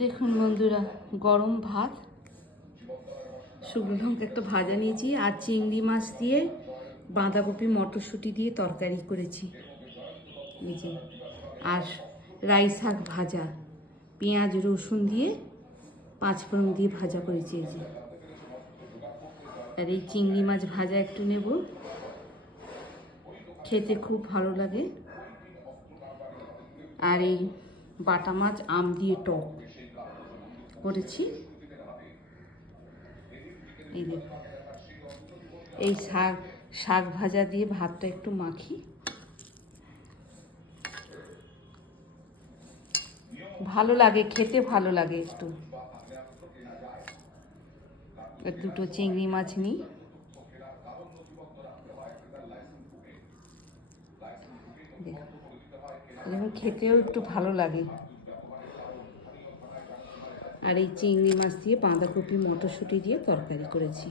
দেখুন বন্ধুরা, গরম ভাত, শুকনো লঙ্কা একটা ভাজা নিয়েছি, আর চিংড়ি মাছ দিয়ে বাঁধাকপি মটরশুঁটি দিয়ে তরকারি করেছি এই যে, আর রাই শাক ভাজা, পেঁয়াজ রসুন দিয়ে পাঁচফোড়ন দিয়ে ভাজা করেছি এই যে, আর এই চিংড়ি মাছ ভাজা একটু নেব, খেতে খুব ভালো লাগে। আর এই বাটা মাছ আম দিয়ে টক করেছি এই দেখুন। এই শাক ভাজা দিয়ে ভাতটা একটু মাখি, ভালো লাগে খেতে, ভালো লাগে একটু। দুটো চিংড়ি মাছ নিই, দেখুন খেতেও একটু ভালো লাগে। আর এই চিংড়ি মাছ দিয়ে বাঁধাকপি মটরশুঁটি দিয়ে তরকারি করেছি।